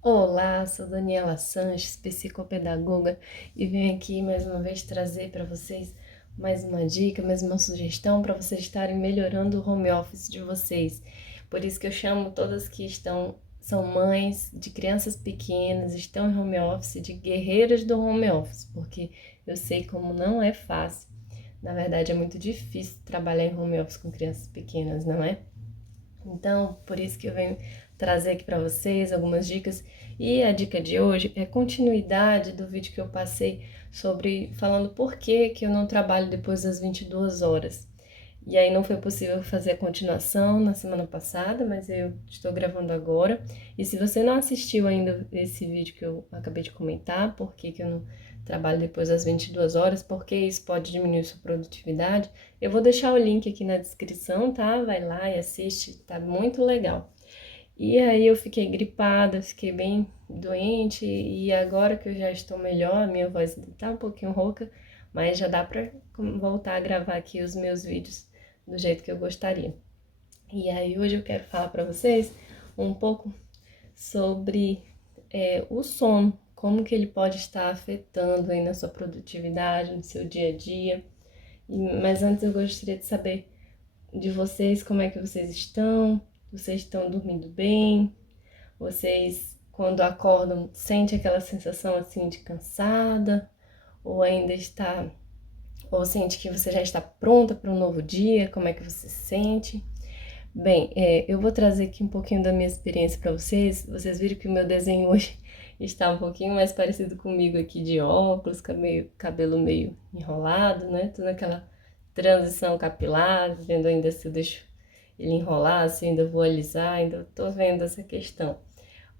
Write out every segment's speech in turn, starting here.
Olá, sou Daniela Sanches, psicopedagoga, e venho aqui mais uma vez trazer para vocês mais uma dica, mais uma sugestão para vocês estarem melhorando o home office de vocês. Por isso que eu chamo todas que são mães de crianças pequenas, estão em home office, de guerreiras do home office, porque eu sei como não é fácil. Na verdade, é muito difícil trabalhar em home office com crianças pequenas, não é? Então, por isso que eu venho trazer aqui para vocês algumas dicas. E a dica de hoje é continuidade do vídeo que eu passei sobre falando por que eu não trabalho depois das 22 horas. E aí não foi possível fazer a continuação na semana passada, mas eu estou gravando agora. E se você não assistiu ainda esse vídeo que eu acabei de comentar, por que eu não trabalho depois das 22 horas, porque isso pode diminuir sua produtividade, eu vou deixar o link aqui na descrição, tá? Vai lá e assiste, tá muito legal. E aí eu fiquei gripada, fiquei bem doente e agora que eu já estou melhor, a minha voz tá um pouquinho rouca, mas já dá pra voltar a gravar aqui os meus vídeos do jeito que eu gostaria. E aí hoje eu quero falar para vocês um pouco sobre o sono, como que ele pode estar afetando aí na sua produtividade, no seu dia a dia. Mas antes eu gostaria de saber de vocês, como é que vocês estão dormindo bem, vocês quando acordam sentem aquela sensação assim de cansada, ou ainda está, ou sente que você já está pronta para um novo dia, como é que você se sente? Bem, eu vou trazer aqui um pouquinho da minha experiência para vocês viram que o meu desenho hoje está um pouquinho mais parecido comigo aqui de óculos, cabelo meio enrolado, né? Tô naquela transição capilar, vendo ainda se eu deixo ele enrolar, se ainda vou alisar, ainda tô vendo essa questão.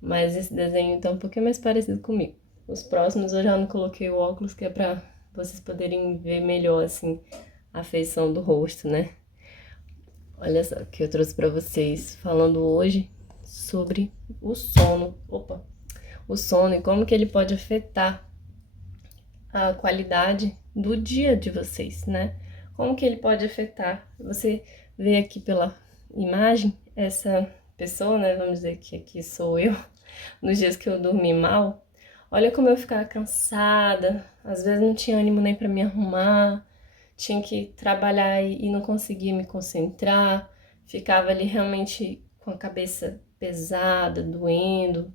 Mas esse desenho tá um pouquinho mais parecido comigo. Os próximos eu já não coloquei o óculos, que é pra vocês poderem ver melhor, assim, a feição do rosto, né? Olha só o que eu trouxe pra vocês, falando hoje sobre o sono. O sono e como que ele pode afetar a qualidade do dia de vocês, né? Como que ele pode afetar? Você vê aqui pela imagem essa pessoa, né? Vamos dizer que aqui sou eu, nos dias que eu dormi mal. Olha como eu ficava cansada, às vezes não tinha ânimo nem para me arrumar, tinha que trabalhar e não conseguia me concentrar, ficava ali realmente com a cabeça pesada, doendo,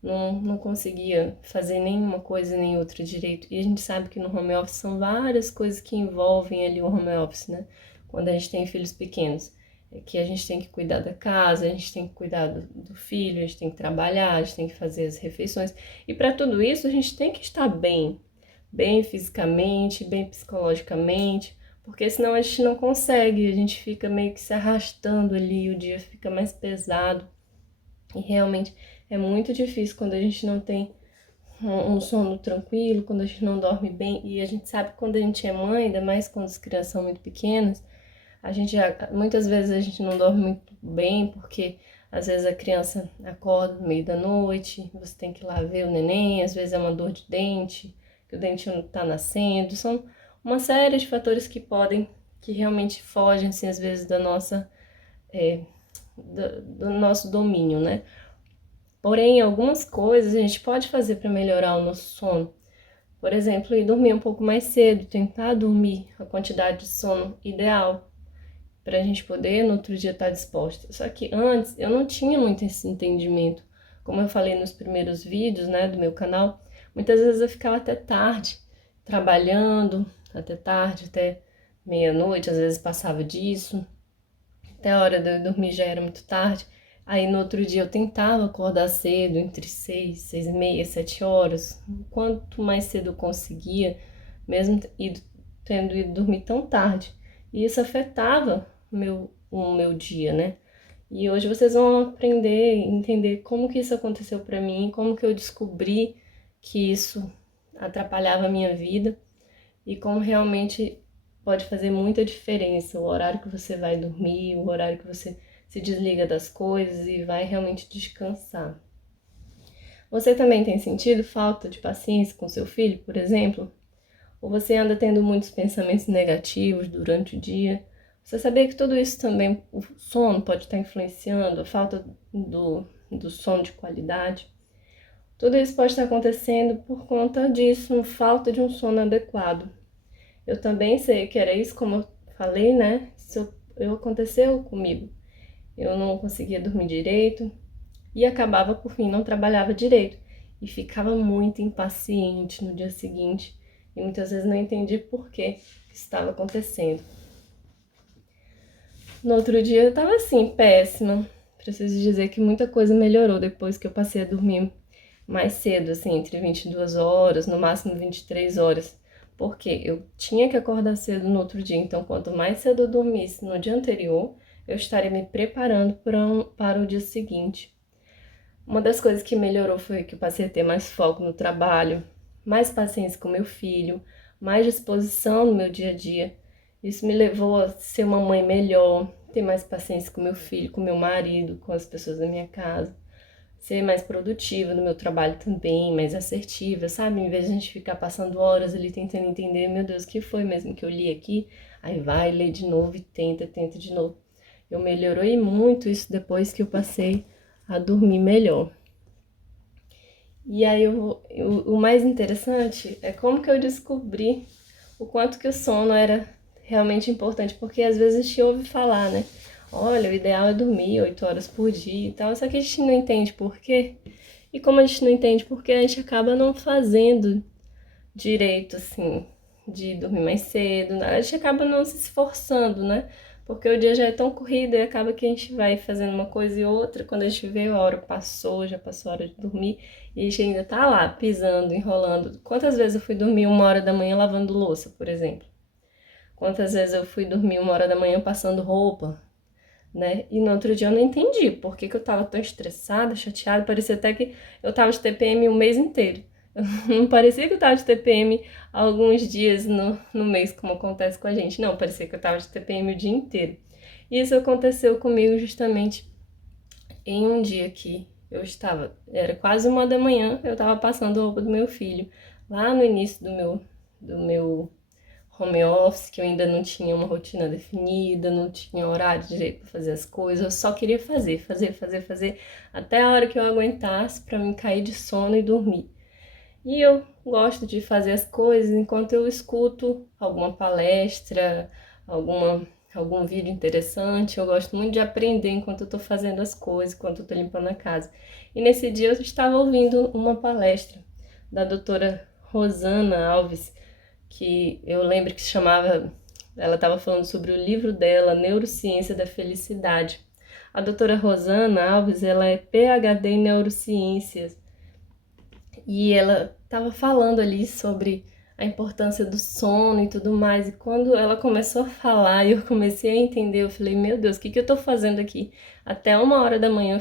não conseguia fazer nenhuma coisa nem outra direito. E a gente sabe que no home office são várias coisas que envolvem ali o home office, né? Quando a gente tem filhos pequenos. É que a gente tem que cuidar da casa, a gente tem que cuidar do filho, a gente tem que trabalhar, a gente tem que fazer as refeições. E para tudo isso a gente tem que estar bem, bem fisicamente, bem psicologicamente, porque senão a gente não consegue, a gente fica meio que se arrastando ali, o dia fica mais pesado. E realmente é muito difícil quando a gente não tem um sono tranquilo, quando a gente não dorme bem. E a gente sabe que quando a gente é mãe, ainda mais quando as crianças são muito pequenas, muitas vezes a gente não dorme muito bem, porque às vezes a criança acorda no meio da noite, você tem que ir lá ver o neném, às vezes é uma dor de dente, que o dente não tá nascendo. São uma série de fatores que realmente fogem, assim, às vezes, do nosso domínio, né? Porém, algumas coisas a gente pode fazer para melhorar o nosso sono. Por exemplo, ir dormir um pouco mais cedo, tentar dormir a quantidade de sono ideal, para a gente poder no outro dia estar disposta. Só que antes eu não tinha muito esse entendimento. Como eu falei nos primeiros vídeos, né, do meu canal, muitas vezes eu ficava até tarde, trabalhando, até tarde, até meia-noite, às vezes passava disso. Até a hora de eu dormir já era muito tarde. Aí no outro dia eu tentava acordar cedo, entre 6, 6h30, 7 horas. Quanto mais cedo eu conseguia, mesmo tendo ido dormir tão tarde. E isso afetava o meu dia, né? E hoje vocês vão aprender, entender como que isso aconteceu pra mim, como que eu descobri que isso atrapalhava a minha vida e como realmente pode fazer muita diferença o horário que você vai dormir, o horário que você se desliga das coisas e vai realmente descansar. Você também tem sentido falta de paciência com seu filho, por exemplo? Ou você anda tendo muitos pensamentos negativos durante o dia? Você sabia que tudo isso também, o sono pode estar influenciando, a falta do sono de qualidade? Tudo isso pode estar acontecendo por conta disso, uma falta de um sono adequado. Eu também sei que era isso, como eu falei, né? Aconteceu comigo. Eu não conseguia dormir direito e acabava, por fim, não trabalhava direito. E ficava muito impaciente no dia seguinte e muitas vezes não entendia por que estava acontecendo. No outro dia eu estava assim, péssima. Preciso dizer que muita coisa melhorou depois que eu passei a dormir mais cedo, assim, entre 22 horas, no máximo 23 horas. Porque eu tinha que acordar cedo no outro dia, então quanto mais cedo eu dormisse no dia anterior, eu estaria me preparando para o dia seguinte. Uma das coisas que melhorou foi que eu passei a ter mais foco no trabalho, mais paciência com meu filho, mais disposição no meu dia a dia. Isso me levou a ser uma mãe melhor, ter mais paciência com meu filho, com meu marido, com as pessoas da minha casa, ser mais produtiva no meu trabalho também, mais assertiva, sabe? Em vez de a gente ficar passando horas ali tentando entender, meu Deus, o que foi mesmo que eu li aqui? Aí vai, lê de novo e tenta de novo. Eu melhorei muito isso depois que eu passei a dormir melhor. E aí o mais interessante é como que eu descobri o quanto que o sono era realmente importante, porque às vezes a gente ouve falar, né? Olha, o ideal é dormir 8 horas por dia e tal, só que a gente não entende por quê. E como a gente não entende por quê, a gente acaba não fazendo direito, assim, de dormir mais cedo, né? A gente acaba não se esforçando, né? Porque o dia já é tão corrido e acaba que a gente vai fazendo uma coisa e outra, quando a gente vê a hora passou, já passou a hora de dormir, e a gente ainda tá lá, pisando, enrolando. Quantas vezes eu fui dormir 1 hora da manhã lavando louça, por exemplo? Quantas vezes eu fui dormir 1 hora da manhã passando roupa, né? E no outro dia eu não entendi por que eu tava tão estressada, chateada, parecia até que eu tava de TPM o mês inteiro. Não parecia que eu tava de TPM alguns dias no mês, como acontece com a gente. Não, parecia que eu tava de TPM o dia inteiro. E isso aconteceu comigo justamente em um dia que era quase 1 da manhã, eu tava passando a roupa do meu filho, lá no início do meu home office, que eu ainda não tinha uma rotina definida, não tinha horário direito para fazer as coisas, eu só queria fazer, até a hora que eu aguentasse para me cair de sono e dormir. E eu gosto de fazer as coisas enquanto eu escuto alguma palestra, algum vídeo interessante. Eu gosto muito de aprender enquanto eu estou fazendo as coisas, enquanto eu estou limpando a casa. E nesse dia eu estava ouvindo uma palestra da doutora Rosana Alves, que eu lembro que se chamava, ela estava falando sobre o livro dela, Neurociência da Felicidade. A doutora Rosana Alves, ela é PhD em neurociências e ela estava falando ali sobre a importância do sono e tudo mais. E quando ela começou a falar e eu comecei a entender, eu falei, meu Deus, o que eu estou fazendo aqui? Até 1 hora da manhã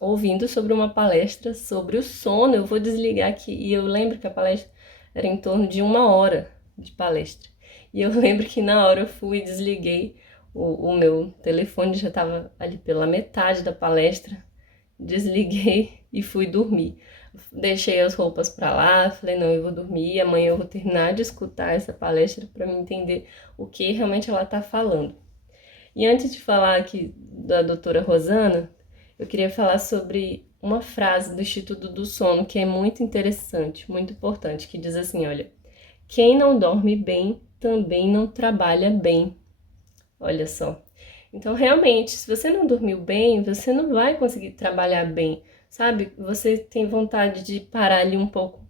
ouvindo sobre uma palestra sobre o sono, eu vou desligar aqui. E eu lembro que a palestra era em torno de 1 hora de palestra. E eu lembro que na hora eu fui e desliguei o meu telefone, já estava ali pela metade da palestra, desliguei e fui dormir. Deixei as roupas para lá, falei, não, eu vou dormir, amanhã eu vou terminar de escutar essa palestra para me entender o que realmente ela está falando. E antes de falar aqui da doutora Rosana, eu queria falar sobre uma frase do Instituto do Sono que é muito interessante, muito importante, que diz assim, olha, quem não dorme bem também não trabalha bem. Olha só. Então, realmente, se você não dormiu bem, você não vai conseguir trabalhar bem, sabe? Você tem vontade de parar ali um pouco,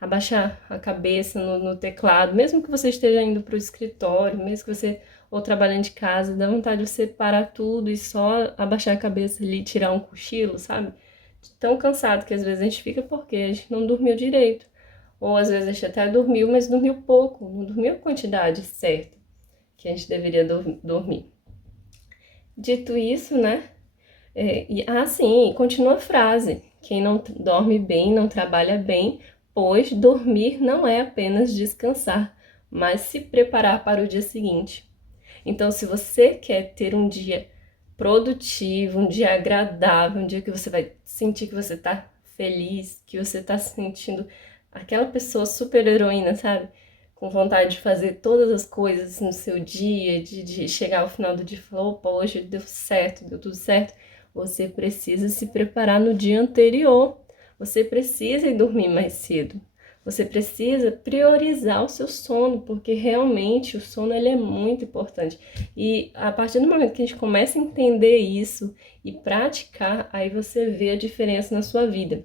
abaixar a cabeça no teclado, mesmo que você esteja indo para o escritório, mesmo que você ou trabalhando de casa, dá vontade de você parar tudo e só abaixar a cabeça ali, tirar um cochilo, sabe? De tão cansado que às vezes a gente fica porque a gente não dormiu direito. Ou às vezes a gente até dormiu, mas dormiu pouco, não dormiu a quantidade certa que a gente deveria dormir. Dito isso, né? Sim, continua a frase. Quem não dorme bem não trabalha bem, pois dormir não é apenas descansar, mas se preparar para o dia seguinte. Então, se você quer ter um dia produtivo, um dia agradável, um dia que você vai sentir que você está feliz, que você está se sentindo aquela pessoa super heroína, sabe? com vontade de fazer todas as coisas no seu dia, de chegar ao final do dia e falar, opa, hoje deu certo, deu tudo certo, você precisa se preparar no dia anterior. Você precisa ir dormir mais cedo. Você precisa priorizar o seu sono, porque realmente o sono ele é muito importante. E a partir do momento que a gente começa a entender isso e praticar, aí você vê a diferença na sua vida.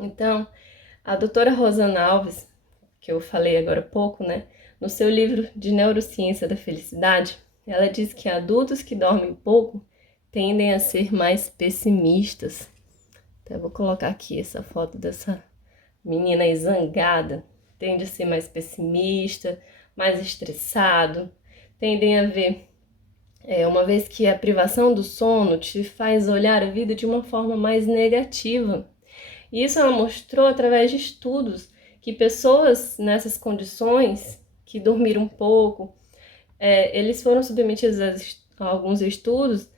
Então, a doutora Rosana Alves, que eu falei agora há pouco, né? No seu livro de Neurociência da Felicidade, ela diz que adultos que dormem pouco tendem a ser mais pessimistas. Então, eu vou colocar aqui essa foto dessa menina aí zangada. Tende a ser mais pessimista, mais estressado. Tendem a ver, uma vez que a privação do sono te faz olhar a vida de uma forma mais negativa. E isso ela mostrou através de estudos que pessoas nessas condições, que dormiram pouco, eles foram submetidos a alguns estudos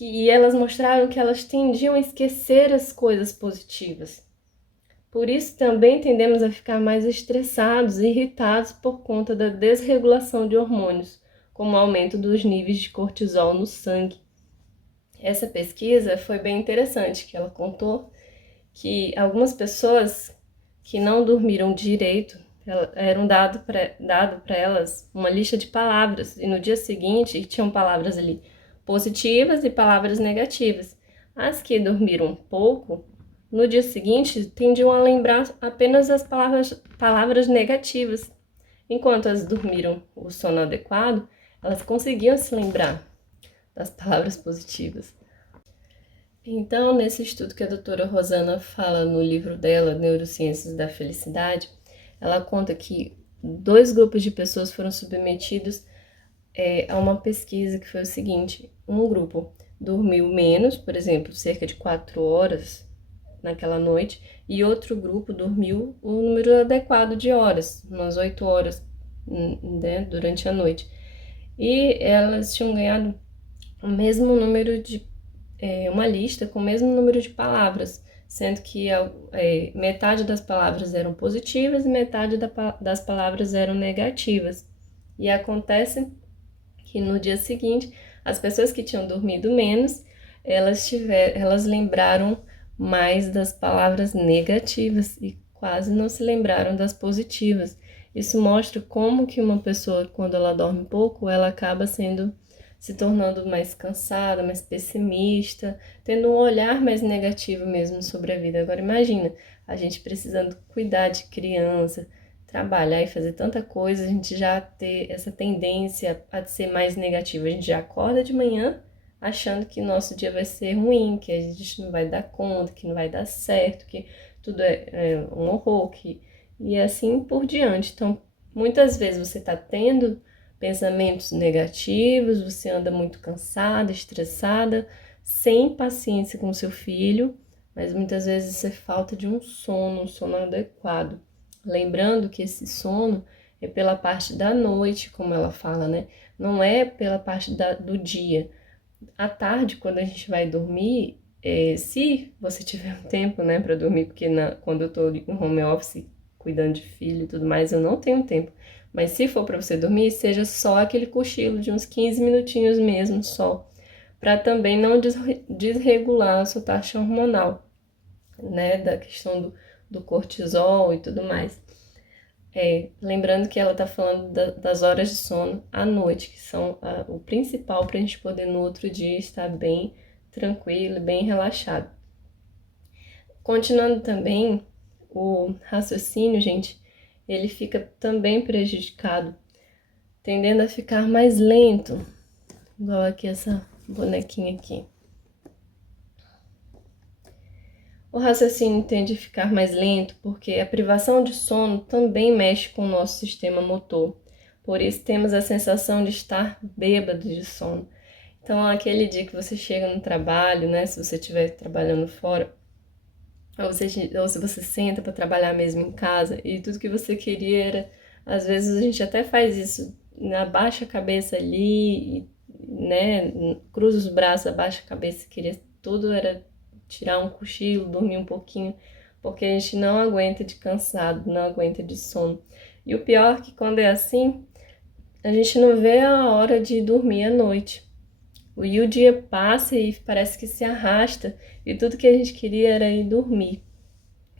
e elas mostraram que elas tendiam a esquecer as coisas positivas. Por isso também tendemos a ficar mais estressados e irritados por conta da desregulação de hormônios, como o aumento dos níveis de cortisol no sangue. Essa pesquisa foi bem interessante, que ela contou que algumas pessoas que não dormiram direito, eram dado para elas uma lista de palavras, e no dia seguinte tinham palavras ali positivas e palavras negativas. As que dormiram pouco, no dia seguinte tendiam a lembrar apenas as palavras negativas, enquanto as dormiram o sono adequado, elas conseguiam se lembrar das palavras positivas. Então, nesse estudo que a doutora Rosana fala no livro dela, Neurociências da Felicidade, ela conta que 2 grupos de pessoas foram submetidos a uma pesquisa que foi o seguinte: um grupo dormiu menos, por exemplo, cerca de 4 horas naquela noite, e outro grupo dormiu um número adequado de horas, umas 8 horas, né, durante a noite. E elas tinham ganhado o mesmo número de uma lista com o mesmo número de palavras, sendo que metade das palavras eram positivas e metade das palavras eram negativas. E acontece que no dia seguinte, as pessoas que tinham dormido menos, elas lembraram mais das palavras negativas e quase não se lembraram das positivas. Isso mostra como que uma pessoa, quando ela dorme pouco, ela acaba se tornando mais cansada, mais pessimista, tendo um olhar mais negativo mesmo sobre a vida. Agora imagina, a gente precisando cuidar de criança, trabalhar e fazer tanta coisa, a gente já ter essa tendência a ser mais negativa. A gente já acorda de manhã achando que nosso dia vai ser ruim, que a gente não vai dar conta, que não vai dar certo, que tudo é um horror, e assim por diante. Então, muitas vezes você está tendo pensamentos negativos, você anda muito cansada, estressada, sem paciência com seu filho, mas muitas vezes isso é falta de um sono adequado. Lembrando que esse sono é pela parte da noite, como ela fala, né? Não é pela parte do dia. À tarde, quando a gente vai dormir, se você tiver um tempo, né, para dormir, porque quando eu tô em home office, cuidando de filho e tudo mais, eu não tenho tempo. Mas se for para você dormir, seja só aquele cochilo de uns 15 minutinhos mesmo, só, para também não desregular a sua taxa hormonal, né, da questão do cortisol e tudo mais. Lembrando que ela está falando das horas de sono à noite, que são o principal para a gente poder no outro dia estar bem tranquilo, bem relaxado. Continuando também, o raciocínio, gente, ele fica também prejudicado, tendendo a ficar mais lento, igual aqui essa bonequinha aqui. O raciocínio tende a ficar mais lento porque a privação de sono também mexe com o nosso sistema motor. Por isso temos a sensação de estar bêbado de sono. Então, aquele dia que você chega no trabalho, né, se você estiver trabalhando fora, ou se você senta para trabalhar mesmo em casa e tudo que você queria era, às vezes a gente até faz isso, abaixa a cabeça ali, né, cruza os braços, abaixa a cabeça, queria tudo era tirar um cochilo, dormir um pouquinho, porque a gente não aguenta de cansado, não aguenta de sono. E o pior é que quando é assim, a gente não vê a hora de dormir à noite. E o dia passa e parece que se arrasta, e tudo que a gente queria era ir dormir.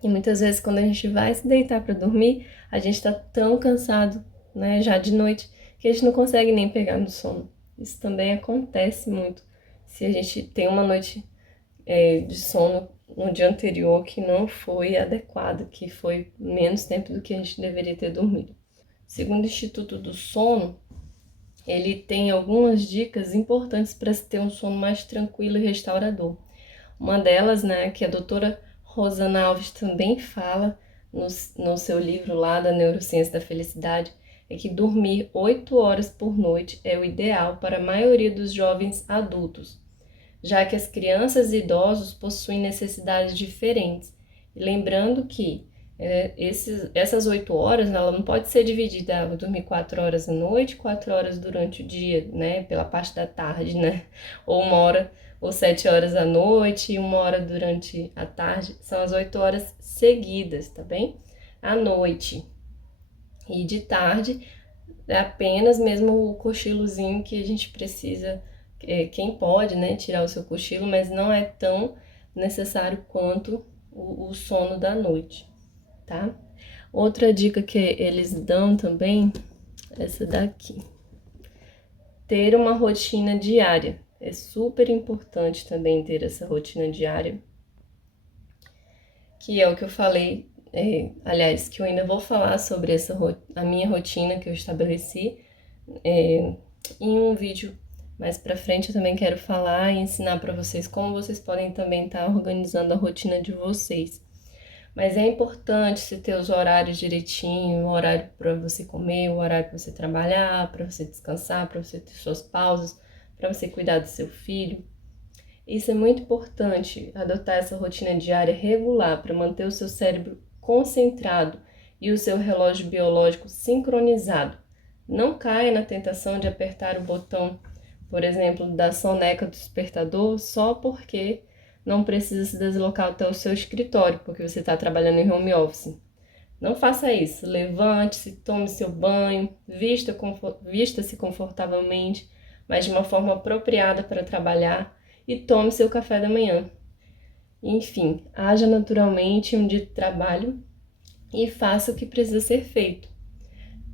E muitas vezes quando a gente vai se deitar para dormir, a gente está tão cansado, né, já de noite, que a gente não consegue nem pegar no sono. Isso também acontece muito se a gente tem uma noite de sono no dia anterior que não foi adequado, que foi menos tempo do que a gente deveria ter dormido. Segundo o Instituto do Sono, ele tem algumas dicas importantes para se ter um sono mais tranquilo e restaurador. Uma delas, né, que a doutora Rosana Alves também fala no seu livro lá da Neurociência da Felicidade, é que dormir 8 horas por noite é o ideal para a maioria dos jovens adultos, já que as crianças e idosos possuem necessidades diferentes. E lembrando que essas 8 horas, ela não pode ser dividida, vou dormir 4 horas à noite, 4 horas durante o dia, né, pela parte da tarde, né, ou 1 hora, ou 7 horas à noite e 1 hora durante a tarde, são as 8 horas seguidas, tá bem? À noite. E de tarde, é apenas mesmo o cochilozinho que a gente precisa, quem pode, né, tirar o seu cochilo, mas não é tão necessário quanto o sono da noite, tá? Outra dica que eles dão também, essa daqui. Ter uma rotina diária. É super importante também ter essa rotina diária, que é o que eu falei, aliás, que eu ainda vou falar sobre a minha rotina que eu estabeleci em um vídeo mais pra frente. Eu também quero falar e ensinar para vocês como vocês podem também estar organizando a rotina de vocês. Mas é importante você ter os horários direitinho, o horário para você comer, o horário para você trabalhar, para você descansar, para você ter suas pausas, para você cuidar do seu filho. Isso é muito importante, adotar essa rotina diária regular para manter o seu cérebro concentrado e o seu relógio biológico sincronizado. Não caia na tentação de apertar o botão, por exemplo, da soneca do despertador só porque não precisa se deslocar até o seu escritório, porque você está trabalhando em home office. Não faça isso. Levante-se, tome seu banho, vista-se confortavelmente, mas de uma forma apropriada para trabalhar, e tome seu café da manhã. Enfim, haja naturalmente um dia de trabalho e faça o que precisa ser feito.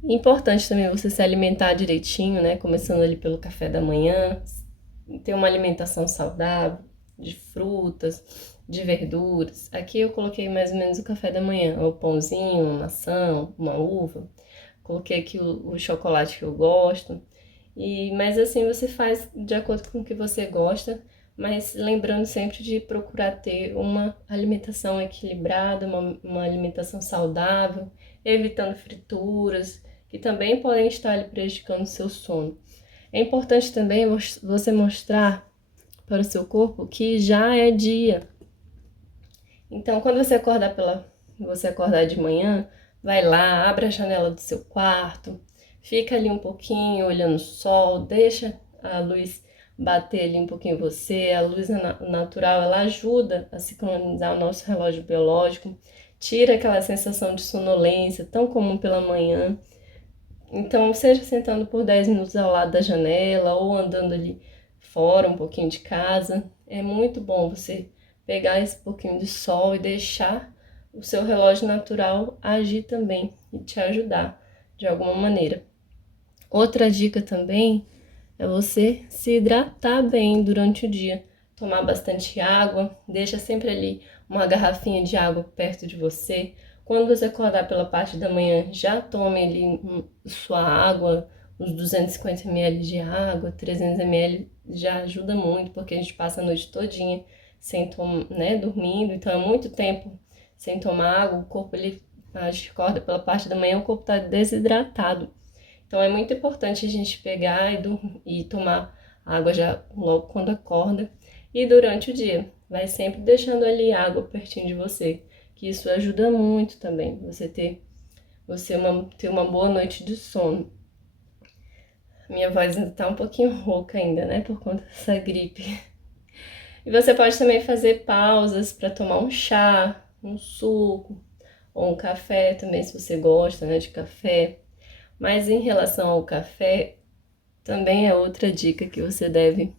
Importante também você se alimentar direitinho, né? Começando ali pelo café da manhã, ter uma alimentação saudável, de frutas, de verduras. Aqui eu coloquei mais ou menos o café da manhã, o pãozinho, uma maçã, uma uva. Coloquei aqui o chocolate que eu gosto. Mas assim você faz de acordo com o que você gosta, mas lembrando sempre de procurar ter uma alimentação equilibrada, uma alimentação saudável, evitando frituras, que também podem estar lhe prejudicando o seu sono. É importante também você mostrar para o seu corpo que já é dia. Então, quando você acordar de manhã, vai lá, abre a janela do seu quarto, fica ali um pouquinho olhando o sol, deixa a luz bater ali um pouquinho em você. A luz natural, ela ajuda a sincronizar o nosso relógio biológico, tira aquela sensação de sonolência tão comum pela manhã. Então, seja sentando por 10 minutos ao lado da janela ou andando ali fora um pouquinho de casa, é muito bom você pegar esse pouquinho de sol e deixar o seu relógio natural agir também e te ajudar de alguma maneira. Outra dica também é você se hidratar bem durante o dia, tomar bastante água, deixa sempre ali uma garrafinha de água perto de você. Quando você acordar pela parte da manhã, já tome ali sua água, uns 250 ml de água, 300 ml já ajuda muito, porque a gente passa a noite todinha sem né, dormindo, então é muito tempo sem tomar água, o corpo ele acorda pela parte da manhã, o corpo está desidratado. Então é muito importante a gente pegar e tomar água já logo quando acorda e durante o dia. Vai sempre deixando ali água pertinho de você, que isso ajuda muito também, ter uma boa noite de sono. Minha voz ainda tá um pouquinho rouca ainda, né, por conta dessa gripe. E você pode também fazer pausas para tomar um chá, um suco, ou um café também, se você gosta, né, de café. Mas em relação ao café, também é outra dica que você deve,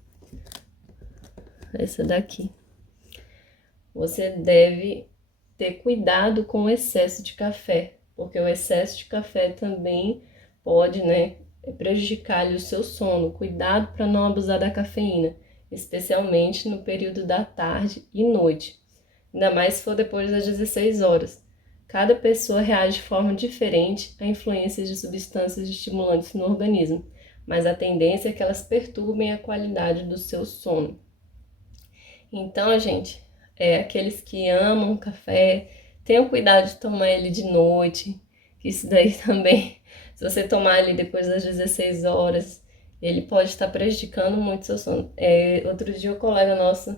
essa daqui. Você deve ter cuidado com o excesso de café, porque o excesso de café também pode, né, prejudicar o seu sono. Cuidado para não abusar da cafeína, especialmente no período da tarde e noite, ainda mais se for depois das 16 horas. Cada pessoa reage de forma diferente a influências de substâncias estimulantes no organismo, mas a tendência é que elas perturbem a qualidade do seu sono. Então, gente, aqueles que amam café, tenham cuidado de tomar ele de noite, que isso daí também, se você tomar ele depois das 16 horas, ele pode estar prejudicando muito seu sono. Outro dia, o colega nosso,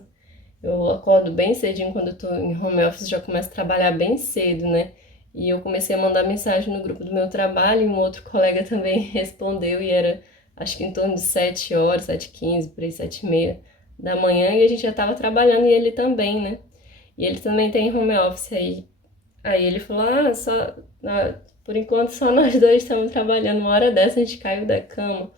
eu acordo bem cedinho quando eu tô em home office, já começo a trabalhar bem cedo, né? E eu comecei a mandar mensagem no grupo do meu trabalho e um outro colega também respondeu e era, acho que em torno de 7 horas, 7h15, por aí, 7h30 da manhã e a gente já tava trabalhando e ele também, né? E ele também tem home office aí. Aí ele falou, por enquanto só nós dois estamos trabalhando, uma hora dessa a gente caiu da cama.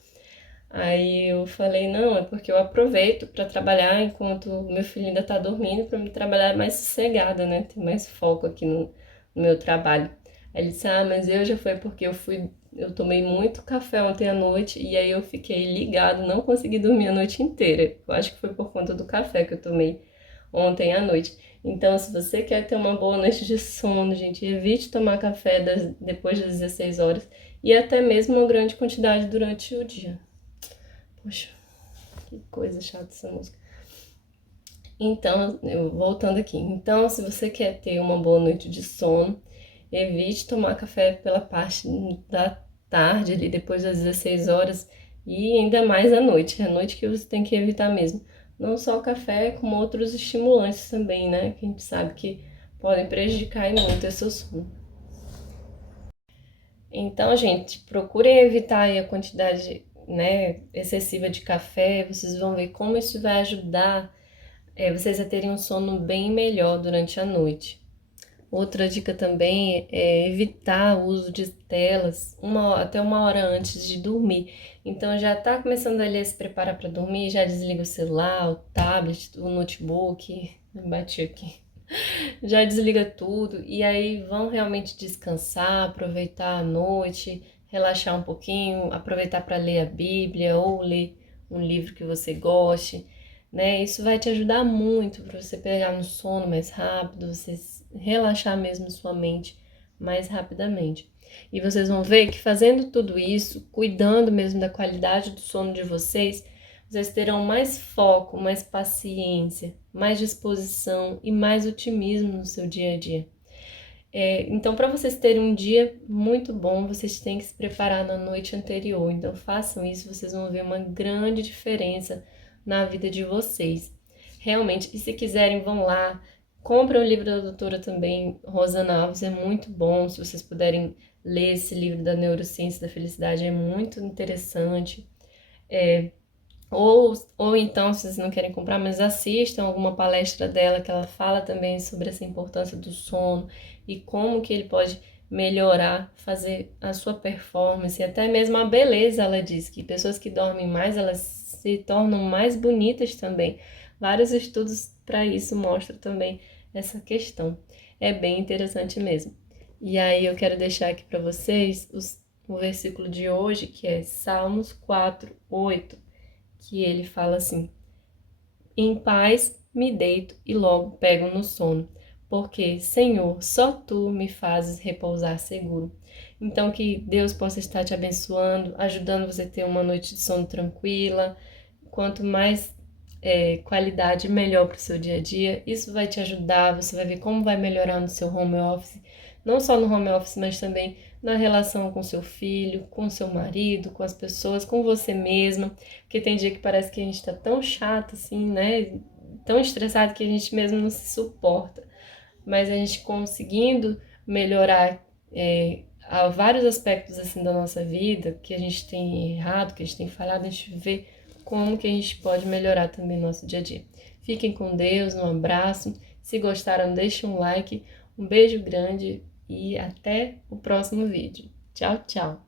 Aí eu falei, não, é porque eu aproveito para trabalhar enquanto o meu filho ainda tá dormindo, para me trabalhar mais sossegada, né? Ter mais foco aqui no meu trabalho. Aí ele disse, mas eu já foi porque eu tomei muito café ontem à noite e aí eu fiquei ligado, não consegui dormir a noite inteira. Eu acho que foi por conta do café que eu tomei ontem à noite. Então, se você quer ter uma boa noite de sono, gente, evite tomar café depois das 16 horas e até mesmo uma grande quantidade durante o dia. Poxa, que coisa chata essa música. Então, voltando aqui. Então, se você quer ter uma boa noite de sono, evite tomar café pela parte da tarde, ali depois das 16 horas, e ainda mais à noite. É à noite que você tem que evitar mesmo. Não só o café, como outros estimulantes também, né? Que a gente sabe que podem prejudicar muito o seu sono. Então, gente, procurem evitar aí a quantidade, né, excessiva de café. Vocês vão ver como isso vai ajudar vocês a terem um sono bem melhor durante a noite. Outra dica também é evitar o uso de telas até uma hora antes de dormir. Então já está começando ali a se preparar para dormir, já desliga o celular, o tablet, o notebook, bati aqui. Já desliga tudo e aí vão realmente descansar, aproveitar a noite, relaxar um pouquinho, aproveitar para ler a Bíblia ou ler um livro que você goste, né? Isso vai te ajudar muito para você pegar no sono mais rápido, você relaxar mesmo sua mente mais rapidamente. E vocês vão ver que fazendo tudo isso, cuidando mesmo da qualidade do sono de vocês terão mais foco, mais paciência, mais disposição e mais otimismo no seu dia a dia. Então, para vocês terem um dia muito bom, vocês têm que se preparar na noite anterior. Então, façam isso, vocês vão ver uma grande diferença na vida de vocês. Realmente, e se quiserem, vão lá, comprem o livro da doutora também, Rosana Alves, é muito bom. Se vocês puderem ler esse livro da Neurociência da Felicidade, é muito interessante. Ou então, se vocês não querem comprar, mas assistam alguma palestra dela que ela fala também sobre essa importância do sono e como que ele pode melhorar, fazer a sua performance e até mesmo a beleza. Ela diz que pessoas que dormem mais, elas se tornam mais bonitas também. Vários estudos para isso mostram também essa questão. É bem interessante mesmo. E aí eu quero deixar aqui para vocês o versículo de hoje, que é Salmos 4:8, que ele fala assim: em paz me deito e logo pego no sono, porque, Senhor, só tu me fazes repousar seguro. Então, que Deus possa estar te abençoando, ajudando você a ter uma noite de sono tranquila. Quanto mais qualidade, melhor para o seu dia a dia. Isso vai te ajudar, você vai ver como vai melhorar no seu home office, não só no home office, mas também na relação com seu filho, com seu marido, com as pessoas, com você mesma, porque tem dia que parece que a gente tá tão chato assim, né? Tão estressado que a gente mesmo não se suporta. Mas a gente conseguindo melhorar há vários aspectos assim da nossa vida, que a gente tem errado, que a gente tem falhado, a gente vê como que a gente pode melhorar também no nosso dia a dia. Fiquem com Deus, um abraço. Se gostaram, deixem um like. Um beijo grande e até o próximo vídeo. Tchau, tchau!